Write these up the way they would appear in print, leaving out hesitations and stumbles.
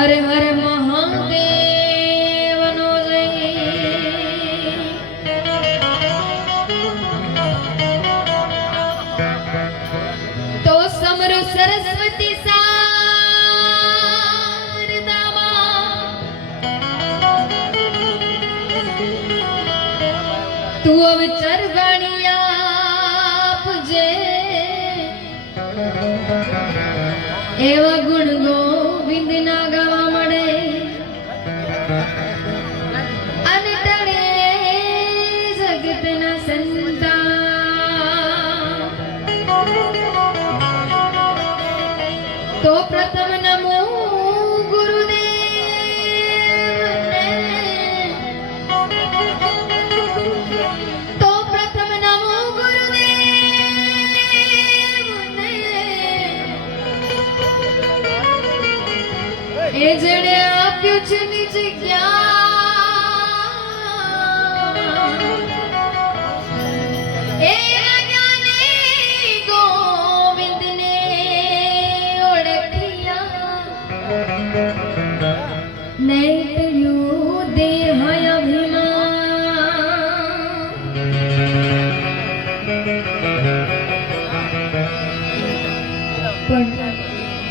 હર હર મહાદેવનો જય। તો સમર સરસ્વતી શારદામાં તું અવચર વાણી આપજે એવા ગુણ ગોવિંદ ના ગાવા મળે અને તળે જગત ના સંતા તો પ્રથમ નમો ગુરુદેવને તો પ્રથમ નમો ગુરુદેવને એ જેણે આપ્યું છે નિજ જ્ઞાન એ અજ્ઞાની ગોવિંદને ઓળખ્યા નહીં ટળ્યું દેહ અભિમાન। પણ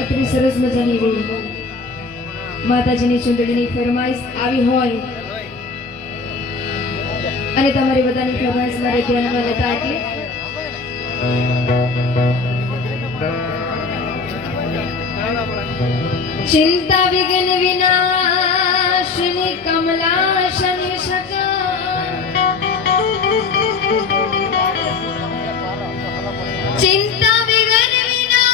અત્રે સરસ મજાની એવી માતાજીની ચૂંટણીની ફરમાઈશ આવી હોય અને તમારી બધાની ફરમાઈશ મારે ધ્યાનમાં લેતા એટલે ચિંતા વિઘ્ન વિનાશિની કમલા શનિ ચિંતા વિઘ્ન વિનાશિની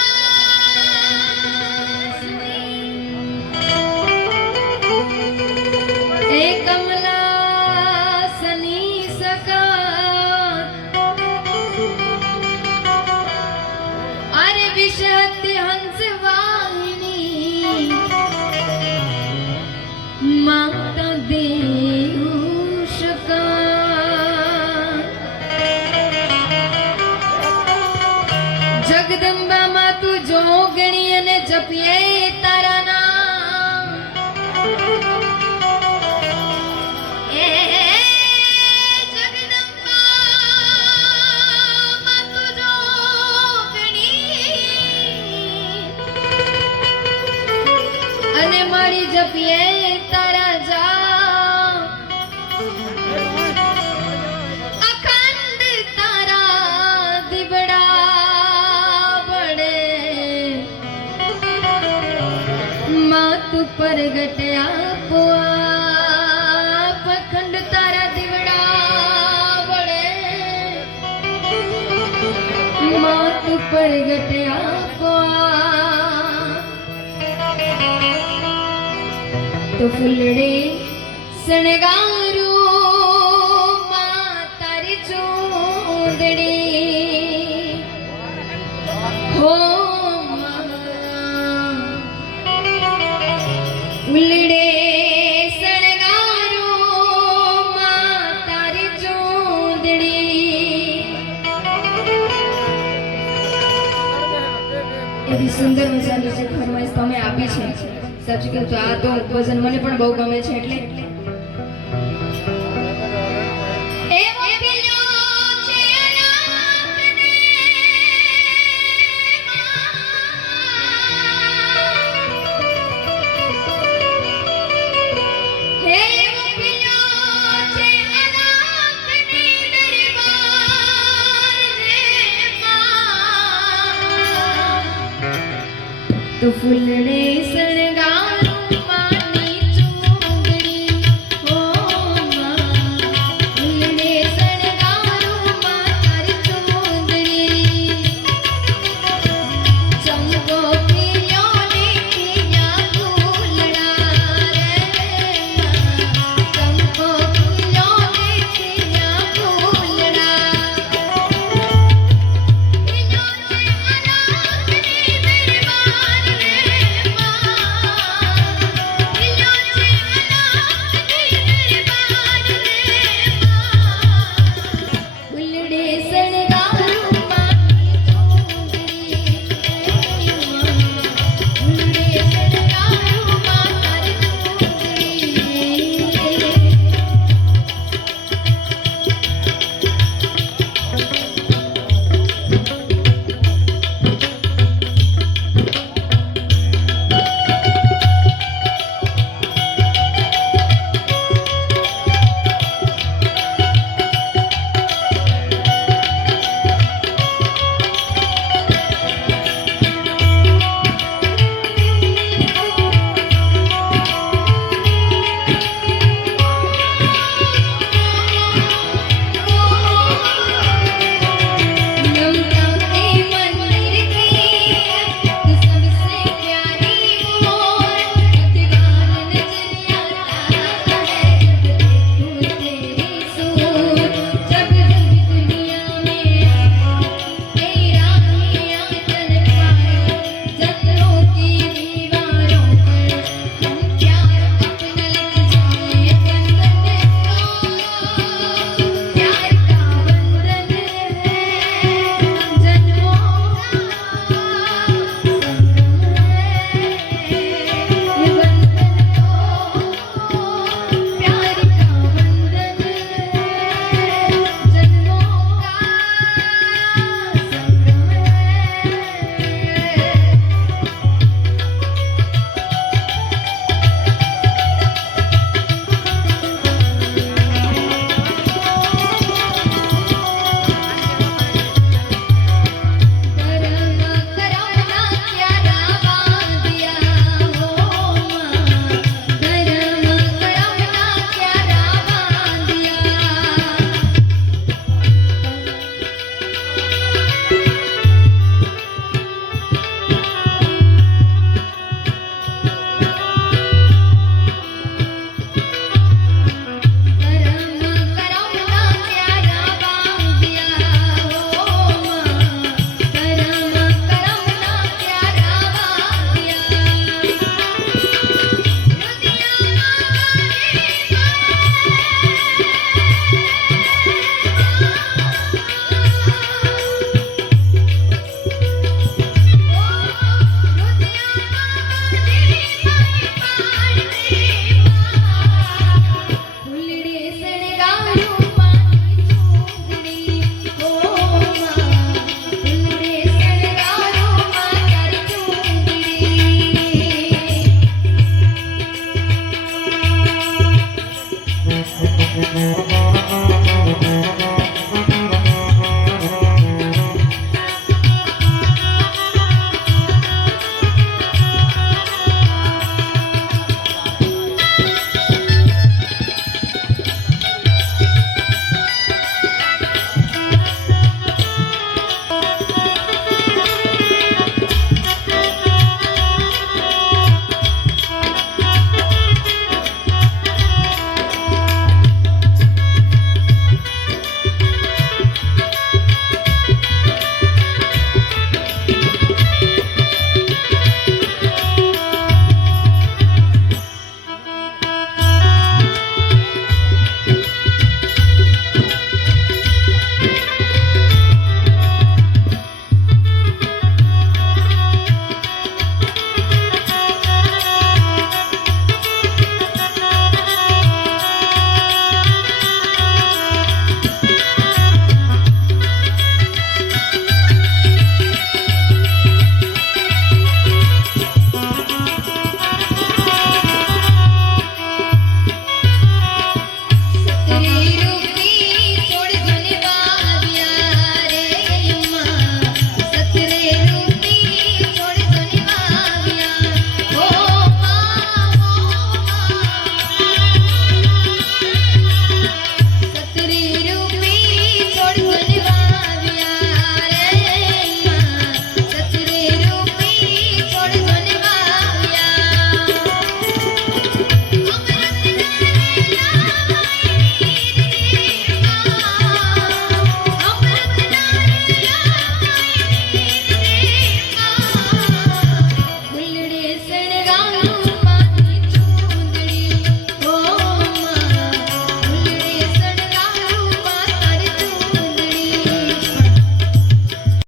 એ કમલા શનિ અરે વિષહતિ હંસ વાહિની માતા દેવુષકા જગદંબા માં તું જોગણી અને જપીએ તારા નામ એ જગદંબા માં તું જોગણી અને મારી જપીએ તારા જા અખંડ તારા દીવડા બડે માત પ્રગટ આપો આપ અખંડ તારા દીવડા બડે માત પ્રગટ આપો તો ફૂલડે શણગારું માં તારી ચૂંદડી હો ફૂલડે શણગારું માં તારી ચૂંદડી એવી સુંદર મજાની જે ફરમાઈશ તમે આપી છે સાચું કહું તો આ તો ભજન મને પણ બહુ ગમે છે એટલે તો ફૂલડે શણગારું માની ચૂંદડી હો માં ફૂલડે શણગારું માં તારી ચૂંદડી ચંપો ખીલ્યો ને ખીલ્યા ફૂલડા રે ચંપો ખીલ્યો ને ખીલ્યા ફૂલડા ફૂલડે શણગારું